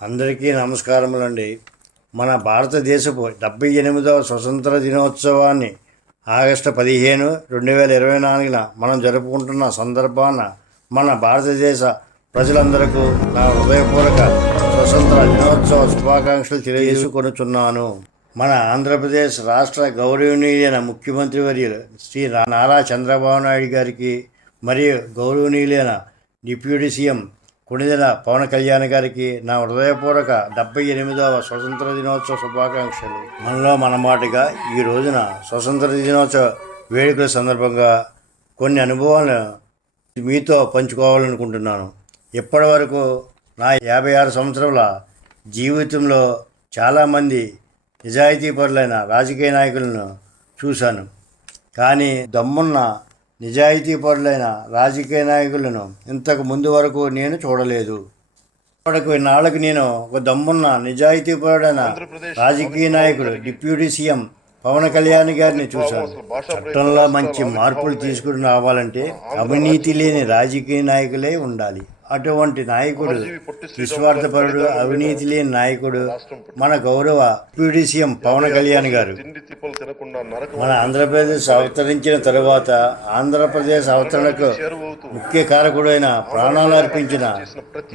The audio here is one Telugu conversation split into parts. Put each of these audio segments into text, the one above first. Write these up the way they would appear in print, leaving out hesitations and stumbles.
అందరికీ నమస్కారములండి. మన భారతదేశపు 78వ స్వతంత్ర దినోత్సవాన్ని ఆగస్టు 15, 2024 మనం జరుపుకుంటున్న సందర్భాన మన భారతదేశ ప్రజలందరికీ నా హృదయపూర్వక స్వతంత్ర దినోత్సవ శుభాకాంక్షలు తెలియజేసుకొనుచున్నాను. మన ఆంధ్రప్రదేశ్ రాష్ట్ర గౌరవనీయులైన ముఖ్యమంత్రి వర్యులు శ్రీ నారా చంద్రబాబు నాయుడు గారికి మరియు గౌరవనీయులైన డిప్యూటీ సీఎం కొణిదెల పవన్ కళ్యాణ్ గారికి నా హృదయపూర్వక 78వ స్వతంత్ర దినోత్సవ శుభాకాంక్షలు. మనలో మనమాటగా ఈ రోజున స్వతంత్ర దినోత్సవ వేడుకల సందర్భంగా కొన్ని అనుభవాలను మీతో పంచుకోవాలనుకుంటున్నాను. ఇప్పటి వరకు నా 56 సంవత్సరాల జీవితంలో చాలామంది నిజాయితీపరులైన రాజకీయ నాయకులను చూశాను. కానీ దమ్మున్న నిజాయితీపరులైన రాజకీయ నాయకులను ఇంతకు ముందు వరకు నేను చూడలేదు. ఇప్పటికి నాళ్ళకు నేను ఒక దమ్మున్న నిజాయితీపరుడైన రాజకీయ నాయకుడు డిప్యూటీ సీఎం పవన్ కళ్యాణ్ గారిని చూశాను. చట్టంలో మంచి మార్పులు తీసుకుని రావాలంటే అవినీతి లేని రాజకీయ నాయకులే ఉండాలి. అటువంటి నాయకుడు, నిస్వార్థపరుడు, అవినీతి లేని నాయకుడు మన గౌరవ డిప్యూటీ సీఎం పవన్ కళ్యాణ్ గారు. మన ఆంధ్రప్రదేశ్ అవతరించిన తరువాత ఆంధ్రప్రదేశ్ అవతరణకు ముఖ్య కారకుడైన ప్రాణాలు అర్పించిన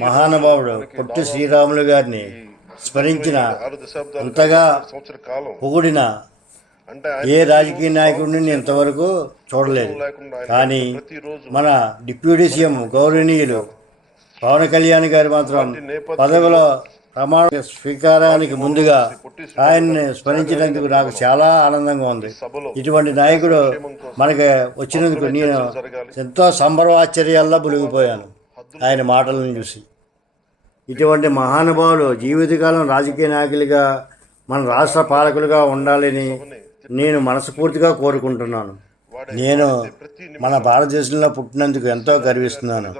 మహానుభావుడు పొట్టి శ్రీరాములు గారిని స్మరించిన, అంతగా పొగిడిన ఏ రాజకీయ నాయకుడిని ఇంతవరకు చూడలేదు. కానీ మన డిప్యూటీ సీఎం గౌరవనీయులు పవన్ కళ్యాణ్ గారు మాత్రం పదవిలో ప్రమాణ స్వీకారానికి ముందుగా ఆయన్ని స్మరించినందుకు నాకు చాలా ఆనందంగా ఉంది. ఇటువంటి నాయకుడు మనకి వచ్చినందుకు నేను ఎంతో సంబరవాశ్చర్యాల్లో మునిగిపోయాను ఆయన మాటలను చూసి. ఇటువంటి మహానుభావులు జీవితకాలం రాజకీయ నాయకులుగా, మన రాష్ట్ర పాలకులుగా ఉండాలని నేను మనస్ఫూర్తిగా కోరుకుంటున్నాను. నేను మన భారతదేశంలో పుట్టినందుకు ఎంతో గర్విస్తున్నాను.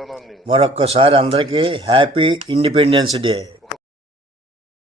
మరొక్కసారి అందరికీ హ్యాపీ ఇండిపెండెన్స్ డే.